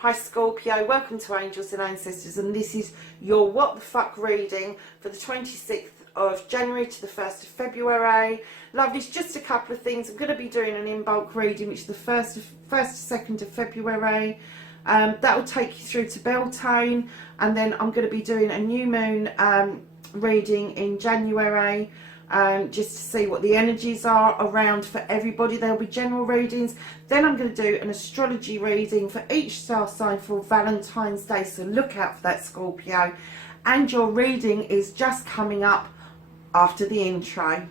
Hi Scorpio, welcome to Angels and Ancestors, and this is your What the Fuck reading for the 26th of January to the 1st of February. Lovely, it's just a couple of things. I'm going to be doing an in bulk reading, which is the 1st to 2nd of February. That will take you through to Beltane, and then I'm going to be doing a new moon reading in January. Just to see what the energies are around for everybody. There'll be general readings. Then I'm going to do an astrology reading for each star sign for Valentine's Day. So look out for that, Scorpio. And your reading is just coming up after the intro.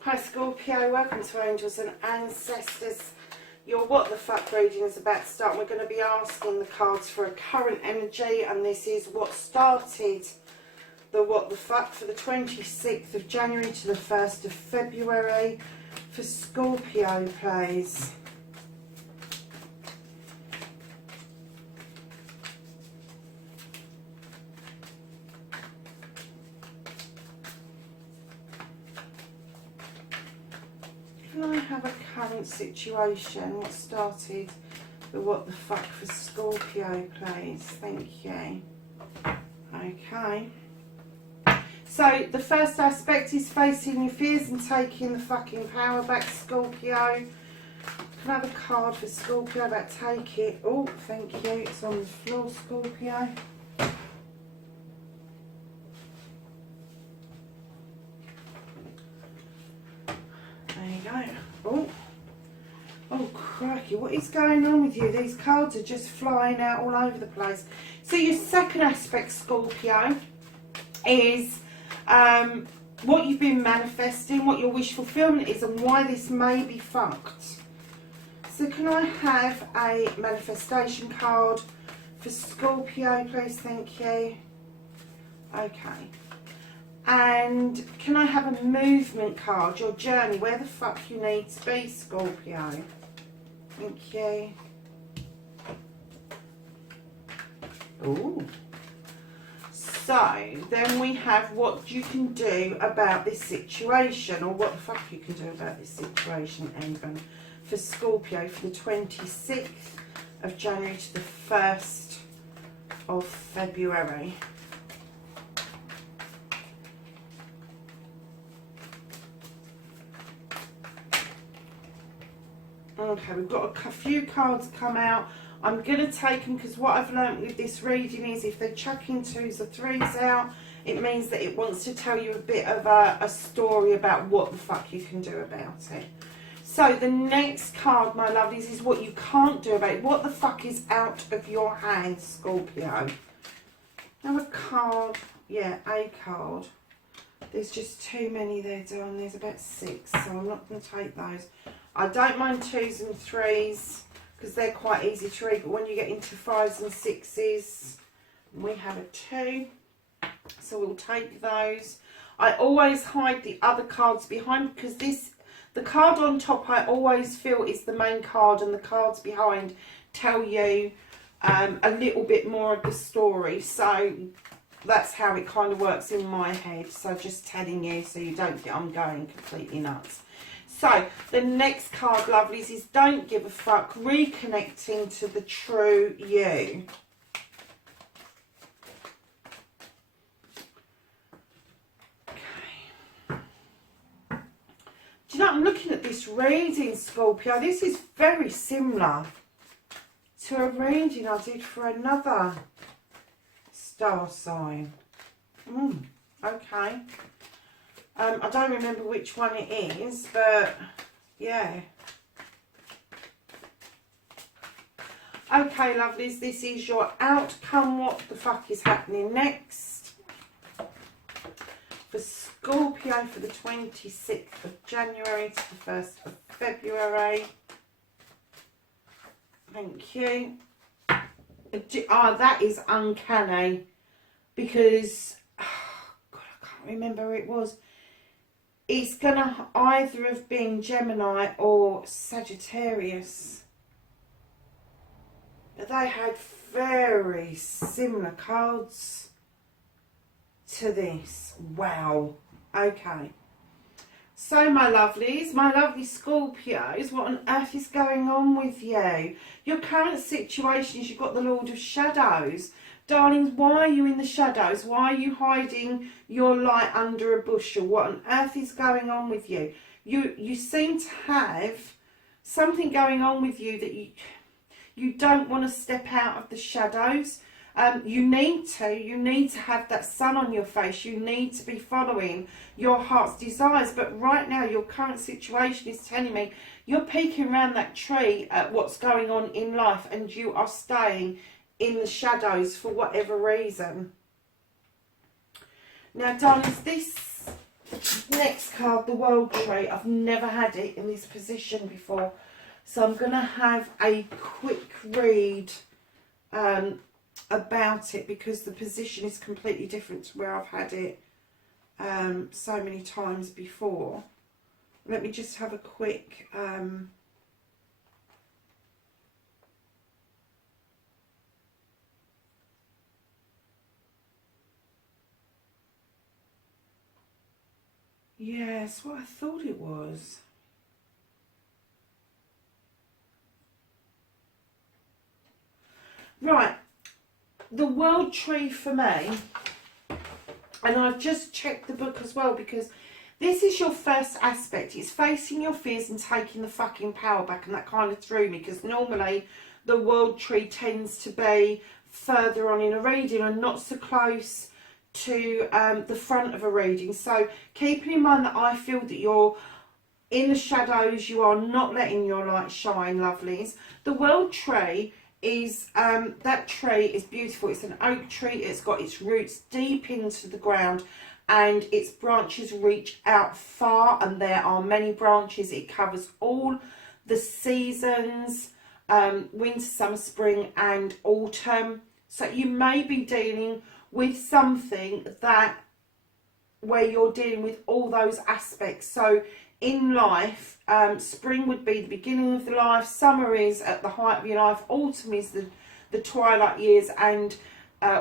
Hi Scorpio, welcome to Angels and Ancestors. Your What the Fuck reading is about to start. We're going to be asking the cards for a current energy, and this is what started the What the Fuck for the 26th of January to the 1st of February for Scorpio, please. Can I have a current situation? What started the What the Fuck for Scorpio, please? Thank you. Okay. So the first aspect is facing your fears and taking the fucking power back, Scorpio. Can I have a card for Scorpio about take it? Oh, thank you. It's on the floor, Scorpio. There you go. Oh crikey, what is going on with you? These cards are just flying out all over the place. So your second aspect, Scorpio, is what you've been manifesting, what your wish fulfillment is, and why this may be fucked. So can I have a manifestation card for Scorpio, please? Thank you. Okay. And can I have a movement card, your journey, where the fuck you need to be, Scorpio? Thank you. Ooh. So, then we have what you can do about this situation, or what the fuck you can do about this situation even, for Scorpio for the 26th of January to the 1st of February. Okay, we've got a few cards come out. I'm going to take them because what I've learnt with this reading is if they're chucking 2s or 3s out, it means that it wants to tell you a bit of a story about what the fuck you can do about it. So the next card, my lovelies, is what you can't do about it. What the fuck is out of your hands, Scorpio? Now a card, yeah, a card. There's just too many there, darling. There's about 6, so I'm not going to take those. I don't mind 2s and 3s because they're quite easy to read, but when you get into 5s and 6s, we have a 2, so we'll take those. I always hide the other cards behind because the card on top I always feel is the main card, and the cards behind tell you a little bit more of the story. So that's how it kind of works in my head. So just telling you so you don't think I'm going completely nuts. So the next card, lovelies, is Don't Give a Fuck, reconnecting to the true you. Okay. Do you know, I'm looking at this reading, Scorpio. This is very similar to a reading I did for another star sign. Okay. I don't remember which one it is, but yeah. Okay, lovelies, this is your outcome. What the fuck is happening next for Scorpio for the 26th of January to the 1st of February? Thank you. That is uncanny because, God, I can't remember who it was. It's going to either have been Gemini or Sagittarius. they had very similar cards to this. Wow. Okay. So my lovely Scorpios, what on earth is going on with you? Your current situation is you've got the Lord of Shadows. Darlings, why are you in the shadows? Why are you hiding your light under a bushel? What on earth is going on with you? You seem to have something going on with you that you don't want to step out of the shadows. You need to have that sun on your face. You need to be following your heart's desires. But right now, your current situation is telling me you're peeking around that tree at what's going on in life, and you are staying in the shadows for whatever reason. Now, darlings, this next card, the World Tree, I've never had it in this position before. So I'm going to have a quick read about it, because the position is completely different to where I've had it so many times before. Let me just have a quick yes, what I thought it was. Right, the World Tree for me, and I've just checked the book as well, because this is your first aspect. It's facing your fears and taking the fucking power back, and that kind of threw me, because normally the World Tree tends to be further on in a reading and not so close to the front of a reading. So keeping in mind that I feel that you're in the shadows, you are not letting your light shine, lovelies. The World Tree is that tree is beautiful. It's an oak tree. It's got its roots deep into the ground, and its branches reach out far, and there are many branches. It covers all the seasons, winter, summer, spring and autumn. So you may be dealing with something that where you're dealing with all those aspects. So in life, spring would be the beginning of the life, summer is at the height of your life, autumn is the twilight years, and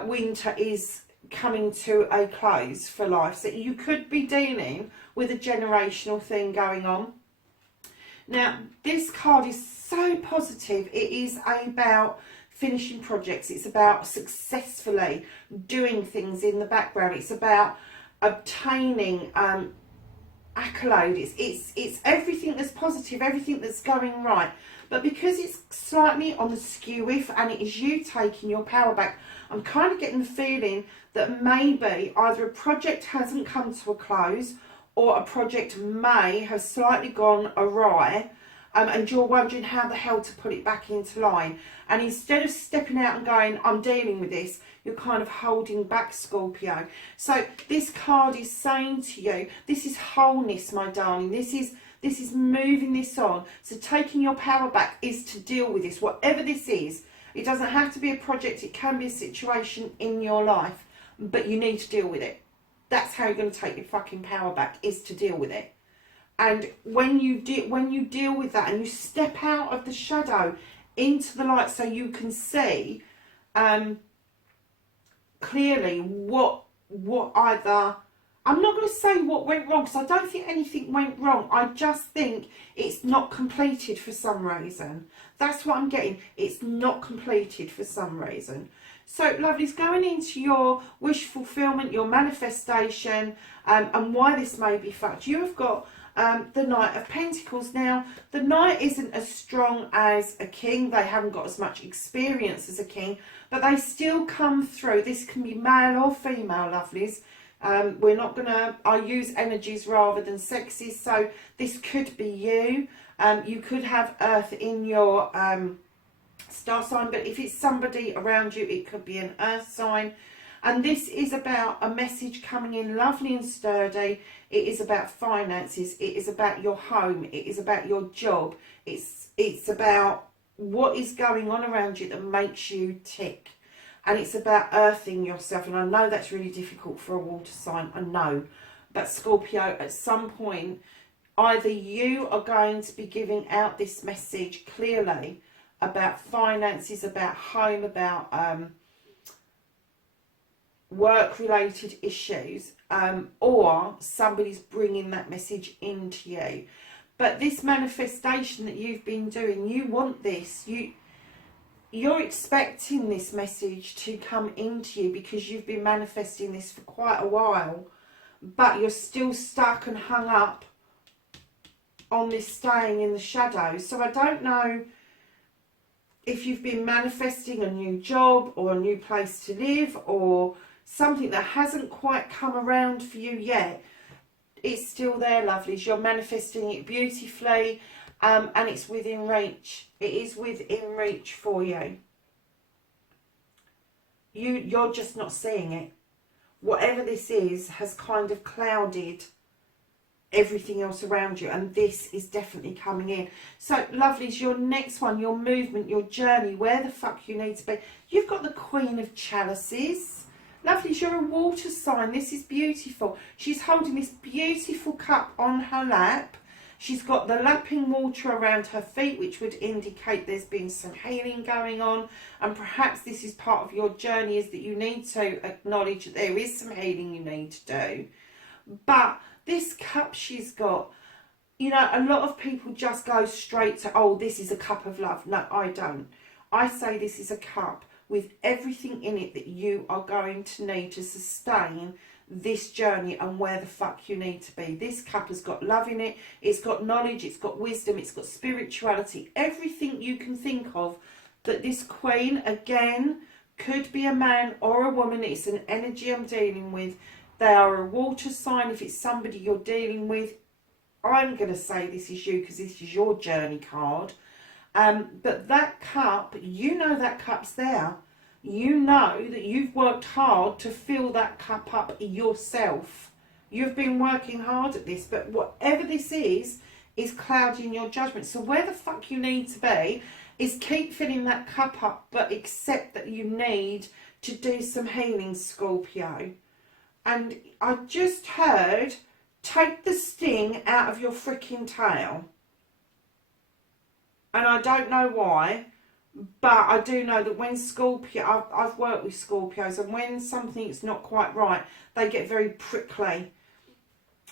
winter is coming to a close for life. So you could be dealing with a generational thing going on. Now, this card is so positive. It is about finishing projects. It's about successfully doing things in the background. It's about obtaining accolade. It's everything that's positive, everything that's going right. But because it's slightly on the skew with, and it is you taking your power back, I'm kind of getting the feeling that maybe either a project hasn't come to a close, or a project may have slightly gone awry, and you're wondering how the hell to put it back into line. And instead of stepping out and going, I'm dealing with this, you're kind of holding back, Scorpio. So this card is saying to you, this is wholeness, my darling. This is moving this on. So taking your power back is to deal with this, whatever this is. It doesn't have to be a project. It can be a situation in your life, but you need to deal with it. That's how you're going to take your fucking power back, is to deal with it. And when you deal with that and you step out of the shadow into the light, so you can see clearly what either, I'm not going to say what went wrong, because I don't think anything went wrong. I just think it's not completed for some reason. That's what I'm getting. It's not completed for some reason. So, lovelies, going into your wish fulfillment, your manifestation, and why this may be fucked, you have got the Knight of Pentacles. Now, the Knight isn't as strong as a king. They haven't got as much experience as a king, but they still come through. This can be male or female, lovelies. We're not going to, I use energies rather than sexes, so this could be you. You could have Earth in your star sign, but if it's somebody around you, it could be an Earth sign. And this is about a message coming in lovely and sturdy. It is about finances. It is about your home. It is about your job. It's about what is going on around you that makes you tick. And it's about earthing yourself. And I know that's really difficult for a water sign. I know. But Scorpio, at some point, either you are going to be giving out this message clearly, about finances, about home, about work-related issues, or somebody's bringing that message into you. But this manifestation that you've been doing, you want this. You're expecting this message to come into you because you've been manifesting this for quite a while, but you're still stuck and hung up on this staying in the shadows. So I don't know if you've been manifesting a new job or a new place to live or something that hasn't quite come around for you yet. It's still there, lovelies. You're manifesting it beautifully, and it's within reach. It is within reach for you. You're just not seeing it. Whatever this is has kind of clouded everything else around you, and this is definitely coming in. So, lovelies, your next one, your movement, your journey, where the fuck you need to be. You've got the Queen of Chalices. Lovelies, you're a water sign. This is beautiful. She's holding this beautiful cup on her lap. She's got the lapping water around her feet, which would indicate there's been some healing going on. And perhaps this is part of your journey, is that you need to acknowledge that there is some healing you need to do. But this cup she's got, you know, a lot of people just go straight to, oh, this is a cup of love. No, I don't. I say this is a cup with everything in it that you are going to need to sustain this journey and where the fuck you need to be. This cup has got love in it, it's got knowledge, it's got wisdom, it's got spirituality, everything you can think of. That this Queen, again, could be a man or a woman. It's an energy I'm dealing with. They are a water sign. If it's somebody you're dealing with, I'm going to say this is you because this is your journey card. But that cup, you know that cup's there. You know that you've worked hard to fill that cup up yourself. You've been working hard at this, but whatever this is clouding your judgment. So where the fuck you need to be is keep filling that cup up, but accept that you need to do some healing, Scorpio. And I just heard, take the sting out of your freaking tail. And I don't know why, but I do know that when Scorpio, I've worked with Scorpios, and when something's not quite right, they get very prickly.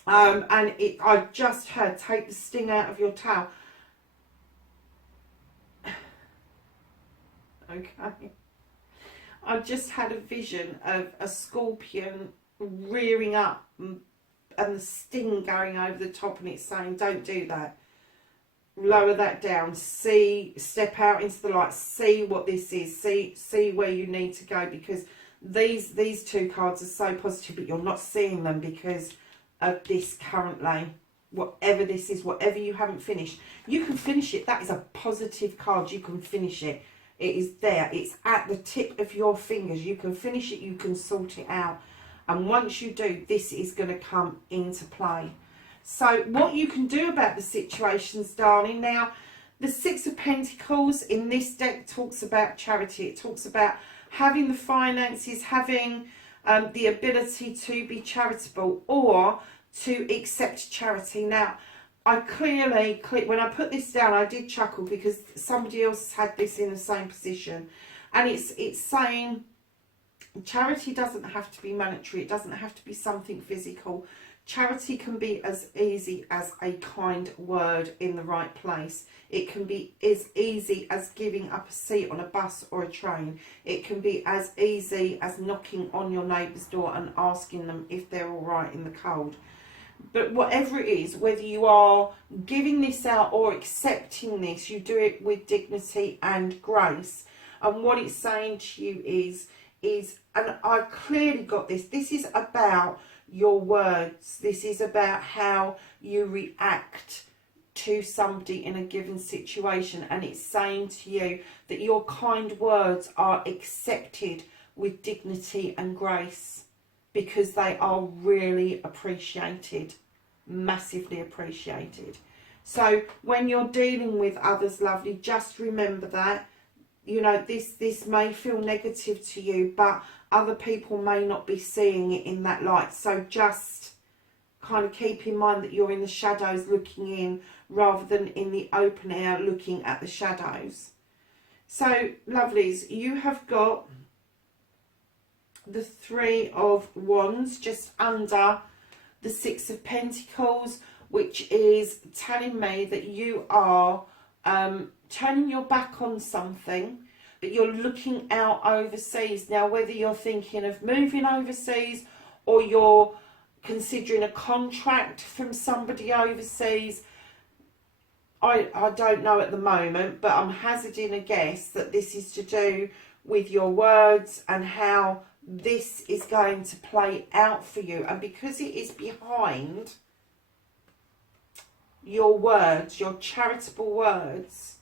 I just heard, take the sting out of your tail. Okay. I just had a vision of a scorpion rearing up and the sting going over the top, and it's saying, don't do that. Lower that down. See, step out into the light. See what this is. See where you need to go, because these two cards are so positive, but you're not seeing them because of this currently. Whatever this is, whatever you haven't finished, you can finish it. That is a positive card. You can finish it. It is there. It's at the tip of your fingers. You can finish it. You can sort it out. And once you do, this is going to come into play. So what you can do about the situations, darling. Now, the Six of Pentacles in this deck talks about charity. It talks about having the finances, having the ability to be charitable or to accept charity. Now, I clearly, when I put this down, I did chuckle because somebody else had this in the same position. And it's saying charity doesn't have to be monetary. It doesn't have to be something physical. Charity can be as easy as a kind word in the right place. It can be as easy as giving up a seat on a bus or a train. It can be as easy as knocking on your neighbour's door and asking them if they're all right in the cold. But whatever it is, whether you are giving this out or accepting this, you do it with dignity and grace. And what it's saying to you is, and I clearly got this, this is about your words. This is about how you react to somebody in a given situation. And it's saying to you that your kind words are accepted with dignity and grace because they are really appreciated, massively appreciated. So when you're dealing with others, lovely, just remember that. You know, this may feel negative to you, but other people may not be seeing it in that light. So just kind of keep in mind that you're in the shadows looking in rather than in the open air looking at the shadows. So, lovelies, you have got the Three of Wands just under the Six of Pentacles, which is telling me that you are turning your back on something, but you're looking out overseas. Now, whether you're thinking of moving overseas or you're considering a contract from somebody overseas, I don't know at the moment, but I'm hazarding a guess that this is to do with your words and how this is going to play out for you. And because it is behind your words, your charitable words,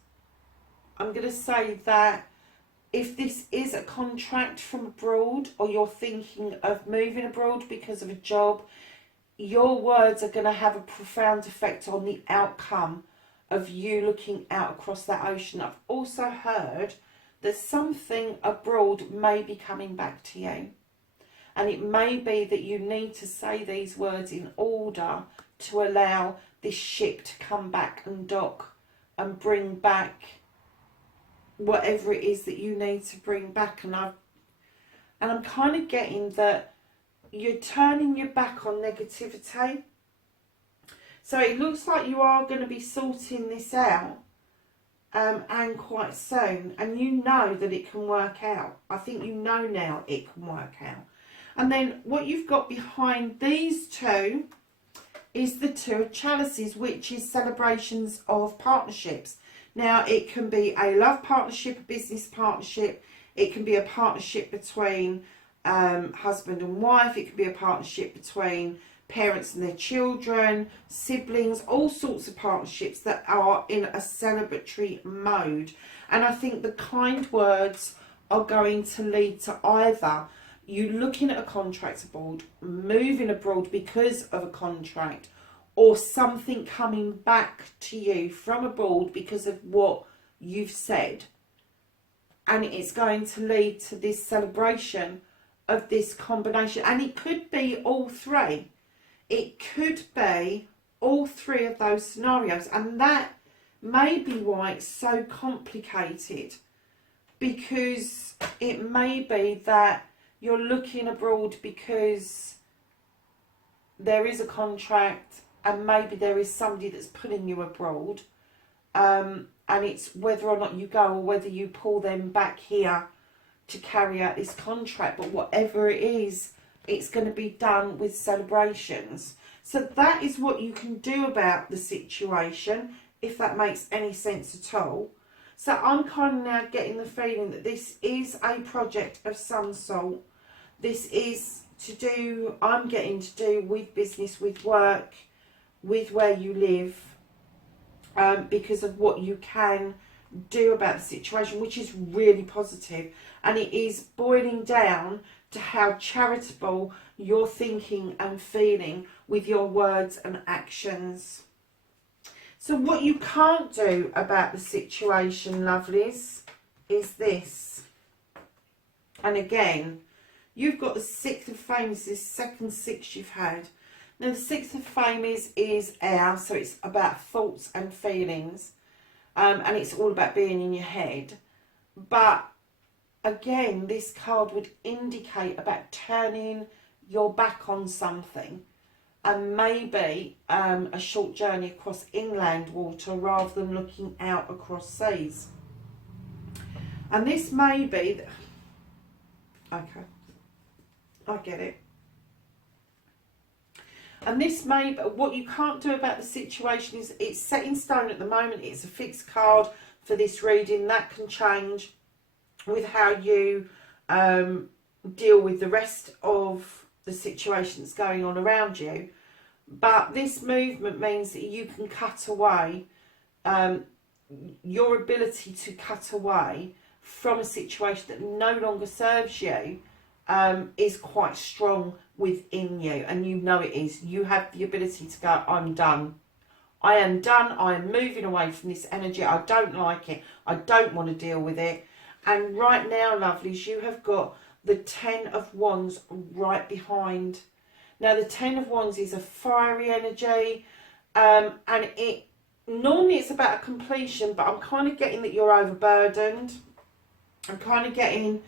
I'm going to say that if this is a contract from abroad or you're thinking of moving abroad because of a job, your words are going to have a profound effect on the outcome of you looking out across that ocean. I've also heard that something abroad may be coming back to you. And it may be that you need to say these words in order to allow this ship to come back and dock and bring back whatever it is that you need to bring back. And I'm kind of getting that you're turning your back on negativity. So it looks like you are going to be sorting this out and quite soon. And you know that it can work out. I think you know now it can work out. And then what you've got behind these two is the Two of Chalices, which is celebrations of partnerships. Now, it can be a love partnership, a business partnership. It can be a partnership between husband and wife. It can be a partnership between parents and their children, siblings, all sorts of partnerships that are in a celebratory mode. And I think the kind words are going to lead to either you looking at a contract abroad, moving abroad because of a contract, or something coming back to you from abroad because of what you've said. And it's going to lead to this celebration of this combination. And it could be all three. It could be all three of those scenarios. And that may be why it's so complicated. Because it may be that you're looking abroad because there is a contract and maybe there is somebody that's pulling you abroad. And it's whether or not you go or whether you pull them back here to carry out this contract. But whatever it is, it's going to be done with celebrations. So that is what you can do about the situation, if that makes any sense at all. So I'm kind of now getting the feeling that this is a project of some sort. This is to do, I'm getting to do with business, with work, with where you live, because of what you can do about the situation, which is really positive. And it is boiling down to how charitable you're thinking and feeling with your words and actions. So what you can't do about the situation, lovelies, is this. And again, you've got the Six of Fame, is this second six you've had. Now the Six of Fame is air, so it's about thoughts and feelings. And it's all about being in your head. But again, this card would indicate about turning your back on something. And maybe a short journey across inland water rather than looking out across seas. And this may be... Okay, I get it. And this may... What you can't do about the situation is it's set in stone at the moment. It's a fixed card for this reading. That can change with how you deal with the rest of the situation that's going on around you. But this movement means that you can cut away, your ability to cut away from a situation that no longer serves you is quite strong within you. And you know it is. You have the ability to go, I'm done. I am done. I am moving away from this energy. I don't like it. I don't want to deal with it. And right now, lovelies, you have got the Ten of Wands right behind. Now, the Ten of Wands is a fiery energy, and it normally it's about a completion, but I'm kind of getting that you're overburdened. I'm kind of getting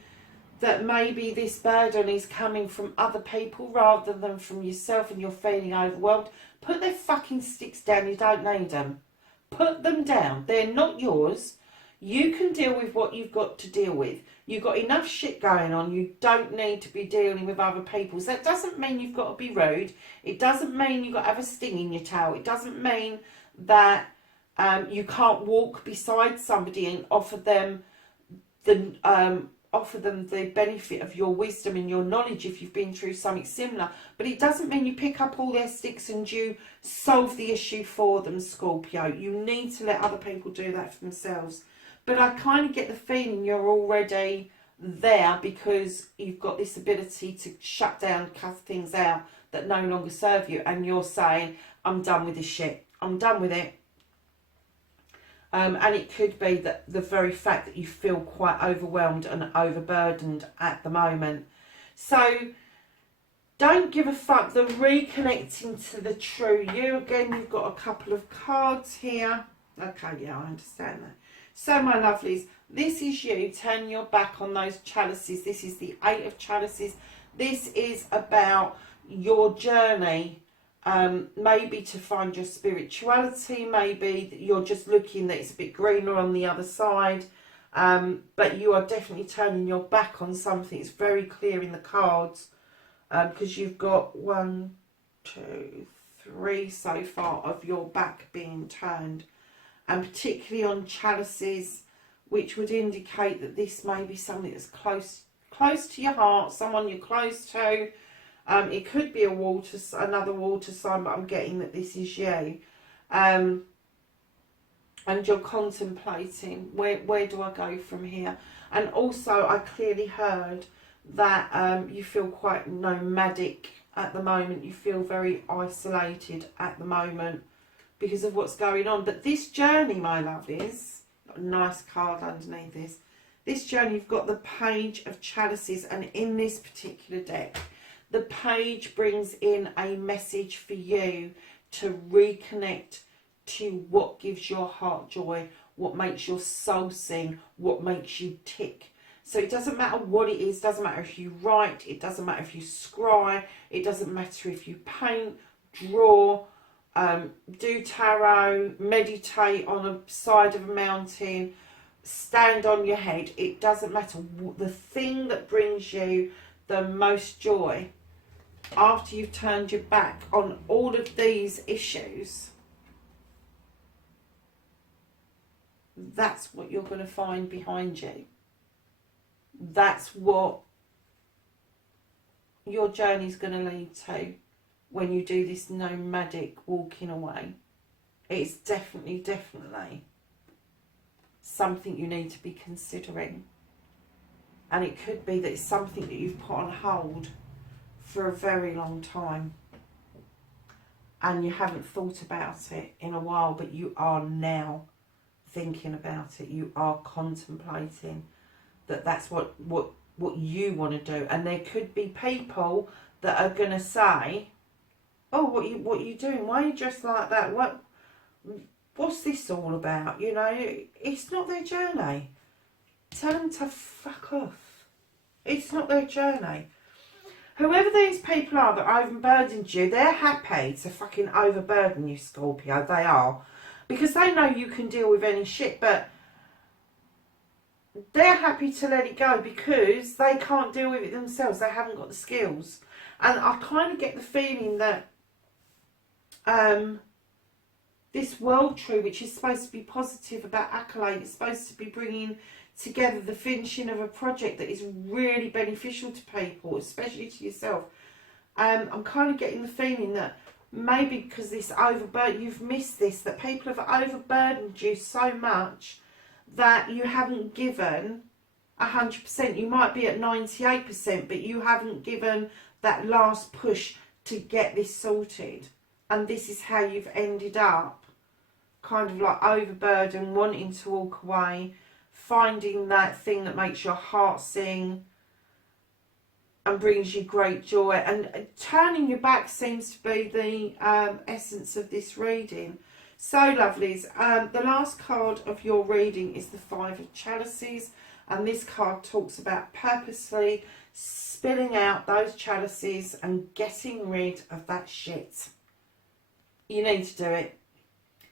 that maybe this burden is coming from other people rather than from yourself, and you're feeling overwhelmed. Put their fucking sticks down. You don't need them. Put them down. They're not yours. You can deal with what you've got to deal with. You've got enough shit going on. You don't need to be dealing with other people's. That doesn't mean you've got to be rude. It doesn't mean you've got to have a sting in your tail. It doesn't mean that you can't walk beside somebody and offer them the benefit of your wisdom and your knowledge if you've been through something similar. But it doesn't mean you pick up all their sticks and you solve the issue for them, Scorpio. You need to let other people do that for themselves. But I kind of get the feeling you're already there because you've got this ability to shut down, cut things out that no longer serve you. And you're saying, I'm done with this shit. I'm done with it. And it could be that the very fact that you feel quite overwhelmed and overburdened at the moment. So don't give a fuck. The reconnecting to the true you. Again, you've got a couple of cards here. Okay, yeah, I understand that. So, my lovelies, this is you turning your back on those chalices. This is the 8 of chalices. This is about your journey. Maybe to find your spirituality, maybe you're just looking that it's a bit greener on the other side, but you are definitely turning your back on something. It's very clear in the cards, because you've got 1, 2, 3 so far of your back being turned, and particularly on chalices, which would indicate that this may be something that's close to your heart, someone you're close to. It could be another water sign, but I'm getting that this is you. And you're contemplating, where do I go from here? And also, I clearly heard that you feel quite nomadic at the moment. You feel very isolated at the moment because of what's going on. But this journey, my lovelies, got a nice card underneath this. This journey, you've got the Page of Chalices, and in this particular deck, the page brings in a message for you to reconnect to what gives your heart joy, what makes your soul sing, what makes you tick. So it doesn't matter what it is, doesn't matter if you write, it doesn't matter if you scry, it doesn't matter if you paint, draw, do tarot, meditate on a side of a mountain, stand on your head. It doesn't matter. The thing that brings you the most joy after you've turned your back on all of these issues, that's what you're going to find behind you. That's what your journey's going to lead to when you do this nomadic walking away. It's definitely something you need to be considering. And it could be that it's something that you've put on hold for a very long time and you haven't thought about it in a while, but you are now thinking about it. You are contemplating that that's what you want to do. And there could be people that are going to say, oh, what are you doing? Why are you dressed like that? What's this all about? You know, it's not their journey. Tell them to fuck off. It's not their journey. Whoever these people are that overburdened you, they're happy to fucking overburden you, Scorpio. They are. Because they know you can deal with any shit, but they're happy to let it go because they can't deal with it themselves. They haven't got the skills. And I kind of get the feeling that this world tree, which is supposed to be positive about accolade, it's supposed to be bringing together the finishing of a project that is really beneficial to people, especially to yourself. I'm kind of getting the feeling that maybe because this you've missed this, that people have overburdened you so much that you haven't given 100%. You might be at 98%, but you haven't given that last push to get this sorted. And this is how you've ended up, kind of like overburdened, wanting to walk away, finding that thing that makes your heart sing and brings you great joy. And turning your back seems to be the essence of this reading. So, lovelies, the last card of your reading is the 5 of Chalices. And this card talks about purposely spilling out those chalices and getting rid of that shit. You need to do it.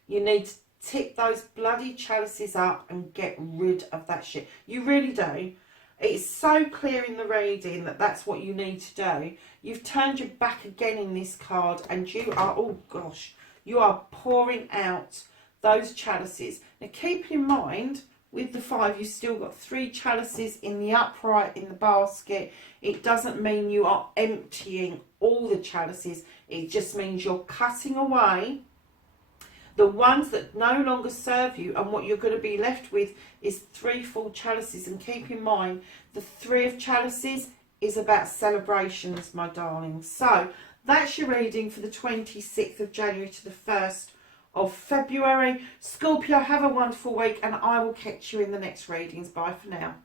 You need to tip those bloody chalices up and get rid of that shit. You really do. It's so clear in the reading that that's what you need to do. You've turned your back again in this card and you are, oh gosh, you are pouring out those chalices. Now keep in mind, with the 5, you've still got 3 chalices in the upright in the basket. It doesn't mean you are emptying all the chalices. It just means you're cutting away the ones that no longer serve you, and what you're going to be left with is 3 full chalices. And keep in mind, the 3 of chalices is about celebrations, my darlings. So that's your reading for the 26th of January to the 1st of February. Scorpio, have a wonderful week, and I will catch you in the next readings. Bye for now.